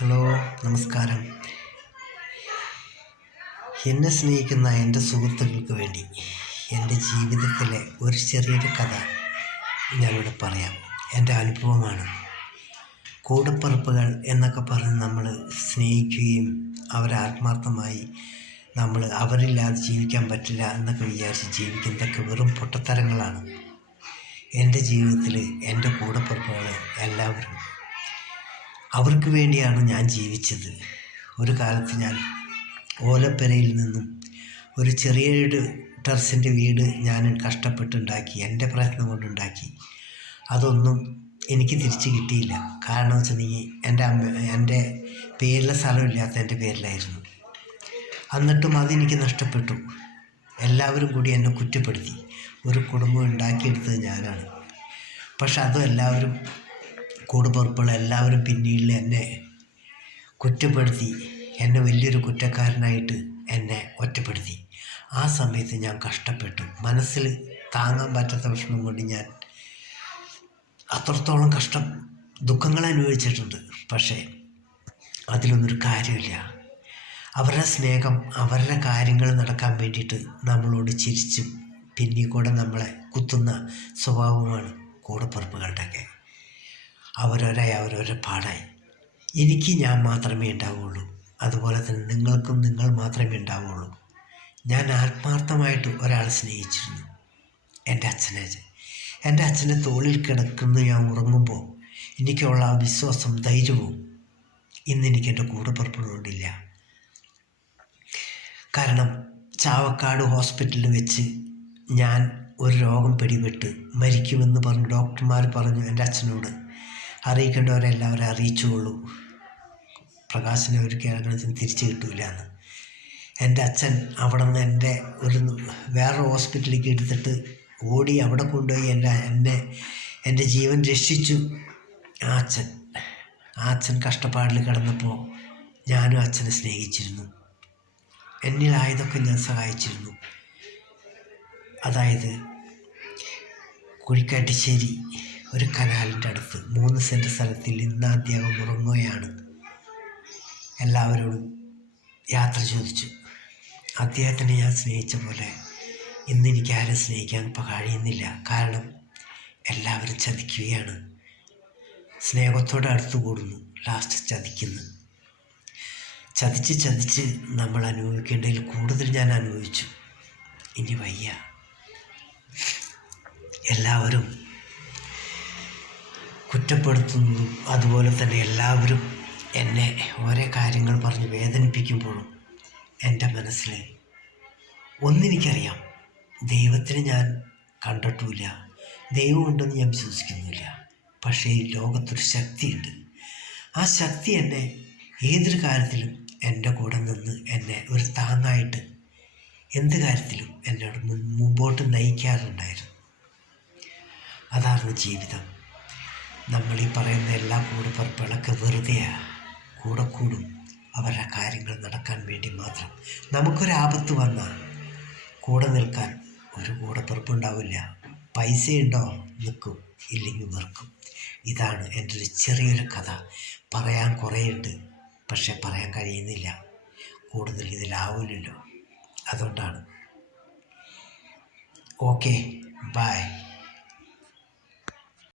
Hello, നമസ്കാരം. എന്നെ സ്നേഹിക്കുന്ന എൻ്റെ സുഹൃത്തുക്കൾക്ക് വേണ്ടി എൻ്റെ ജീവിതത്തിലെ ഒരു ചെറിയൊരു കഥ ഞാനിവിടെ പറയാം. എൻ്റെ അനുഭവമാണ്. കൂടപ്പിറപ്പുകൾ എന്നൊക്കെ പറഞ്ഞ് നമ്മൾ സ്നേഹിക്കുകയും അവരെ ആത്മാർത്ഥമായി അവരില്ലാതെ ജീവിക്കാൻ പറ്റില്ല എന്നൊക്കെ വിചാരിച്ച് ജീവിക്കുന്നതൊക്കെ വെറും പൊട്ടത്തരങ്ങളാണ്. എൻ്റെ ജീവിതത്തിൽ എൻ്റെ കൂടപ്പിറപ്പുകൾ എല്ലാവരും അവർക്ക് വേണ്ടിയാണ് ഞാൻ ജീവിച്ചത്. ഒരു കാലത്ത് ഞാൻ ഓലപ്പുരയിൽ നിന്നും ഒരു ചെറിയൊരു ടെറസിൻ്റെ വീട് ഞാൻ കഷ്ടപ്പെട്ടുണ്ടാക്കി, എൻ്റെ പ്രയത്നം കൊണ്ടുണ്ടാക്കി. അതൊന്നും എനിക്ക് തിരിച്ച് കിട്ടിയില്ല. കാരണം വെച്ചിട്ടുണ്ടെങ്കിൽ എൻ്റെ പേരിലെ സ്ഥലമില്ലാത്ത എൻ്റെ പേരിലായിരുന്നു. എന്നിട്ടും അതെനിക്ക് നഷ്ടപ്പെട്ടു. എല്ലാവരും കൂടി എന്നെ കുറ്റപ്പെടുത്തി. ഒരു കുടുംബം ഉണ്ടാക്കിയെടുത്തത് ഞാനാണ്. പക്ഷെ അതും എല്ലാവരും കൂടപ്പിറപ്പുകൾ എല്ലാവരും പിന്നീട് എന്നെ കുറ്റപ്പെടുത്തി, എന്നെ വലിയൊരു കുറ്റക്കാരനായിട്ട് എന്നെ ഒറ്റപ്പെടുത്തി. ആ സമയത്ത് ഞാൻ കഷ്ടപ്പെട്ടു. മനസ്സിൽ താങ്ങാൻ പറ്റാത്ത വിഷമം കൊണ്ട് ഞാൻ അത്രത്തോളം ദുഃഖങ്ങൾ അനുഭവിച്ചിട്ടുണ്ട്. പക്ഷേ അതിലൊന്നൊരു കാര്യമില്ല. അവരുടെ സ്നേഹം, അവരുടെ കാര്യങ്ങൾ നടക്കാൻ വേണ്ടിയിട്ട് നമ്മളോട് ചിരിച്ചും പിന്നീ കൂടെ നമ്മളെ കുത്തുന്ന സ്വഭാവമാണ് കൂടപ്പിറപ്പുകളുടെയൊക്കെ. അവരവരുടെ പാടായി. എനിക്ക് ഞാൻ മാത്രമേ ഉണ്ടാവുകയുള്ളൂ. അതുപോലെ തന്നെ നിങ്ങൾക്കും നിങ്ങൾ മാത്രമേ ഉണ്ടാവുകയുള്ളൂ. ഞാൻ ആത്മാർത്ഥമായിട്ട് ഒരാളെ സ്നേഹിച്ചിരുന്നു, എൻ്റെ അച്ഛനെ തോളിൽ കിടക്കുന്ന ഞാൻ ഉറങ്ങുമ്പോൾ എനിക്കുള്ള ആ വിശ്വാസം, ധൈര്യവും ഇന്നെനിക്ക് എൻ്റെ കൂടപ്പിറപ്പുകളോടില്ല. കാരണം ചാവക്കാട് ഹോസ്പിറ്റലിൽ വെച്ച് ഞാൻ ഒരു രോഗം പിടിപെട്ട് മരിക്കുമെന്ന് പറഞ്ഞ് ഡോക്ടർമാർ പറഞ്ഞു എൻ്റെ അച്ഛനോട്, അറിയിക്കേണ്ടവരെല്ലാവരും അറിയിച്ചുകൊള്ളൂ, പ്രകാശനെ ഒരു കേരളത്തിന് തിരിച്ചു കിട്ടൂല എന്ന്. എൻ്റെ അച്ഛൻ അവിടെ നിന്ന് വേറൊരു ഹോസ്പിറ്റലിലേക്ക് എടുത്തിട്ട് ഓടി അവിടെ കൊണ്ടുപോയി എൻ്റെ ജീവൻ രക്ഷിച്ചു. ആ അച്ഛൻ കഷ്ടപ്പാടിൽ കിടന്നപ്പോൾ ഞാനും അച്ഛനെ സ്നേഹിച്ചിരുന്നു. എന്നിലായതൊക്കെ ഞാൻ സഹായിച്ചിരുന്നു. അതായത് കുഴിക്കാട്ടിശ്ശേരി ഒരു കനാലിൻ്റെ അടുത്ത് 3 സെൻറ്റ് സ്ഥലത്തിൽ ഇന്ന് അദ്ദേഹം ഉറങ്ങുകയാണ്. എല്ലാവരോടും യാത്ര ചോദിച്ചു. അദ്ദേഹത്തിനെ ഞാൻ സ്നേഹിച്ച പോലെ ഇന്നെനിക്ക് ആരും സ്നേഹിക്കാൻ ഇപ്പോൾ കഴിയുന്നില്ല. കാരണം എല്ലാവരും ചതിക്കുകയാണ്. സ്നേഹത്തോടെ അടുത്ത് കൂടുന്നു, ലാസ്റ്റ് ചതിക്കുന്നു. ചതിച്ച് നമ്മൾ അനുഭവിക്കേണ്ടതിൽ കൂടുതൽ ഞാൻ അനുഭവിച്ചു. ഇനി വയ്യ. എല്ലാവരും കുറ്റപ്പെടുത്തുന്നതും അതുപോലെ തന്നെ എല്ലാവരും എന്നെ ഓരോ കാര്യങ്ങൾ പറഞ്ഞ് വേദനിപ്പിക്കുമ്പോഴും എൻ്റെ മനസ്സിൽ ഒന്നെനിക്കറിയാം, ദൈവത്തിനെ ഞാൻ കണ്ടിട്ടുമില്ല, ദൈവമുണ്ടെന്ന് ഞാൻ വിശ്വസിക്കുന്നില്ല. പക്ഷേ ഈ ലോകത്തൊരു ശക്തിയുണ്ട്. ആ ശക്തി എന്നെ ഏതൊരു കാര്യത്തിലും എൻ്റെ കൂടെ നിന്ന് എന്നെ ഒരു താങ്ങായിട്ട് എന്ത് കാര്യത്തിലും എന്നോട് മുമ്പോട്ട് നയിക്കാറുണ്ടായിരുന്നു. അതാണ് ജീവിതം. നമ്മളീ പറയുന്ന എല്ലാ കൂടപ്പിറപ്പുകളൊക്കെ വെറുതെയാണ്. കൂടെ കൂടും അവരുടെ കാര്യങ്ങൾ നടക്കാൻ വേണ്ടി മാത്രം. നമുക്കൊരാപത്ത് വന്നാൽ കൂടെ നിൽക്കാൻ ഒരു കൂടപ്പിറപ്പുണ്ടാവില്ല. പൈസയുണ്ടോ നിൽക്കും, ഇല്ലെങ്കിൽ വെറുക്കും. ഇതാണ് എൻ്റെ ഒരു ചെറിയൊരു കഥ. പറയാൻ കുറേയുണ്ട്, പക്ഷെ പറയാൻ കഴിയുന്നില്ല. കൂടുതൽ ഇതിലാവില്ലല്ലോ. അതുകൊണ്ടാണ്. Okay, by.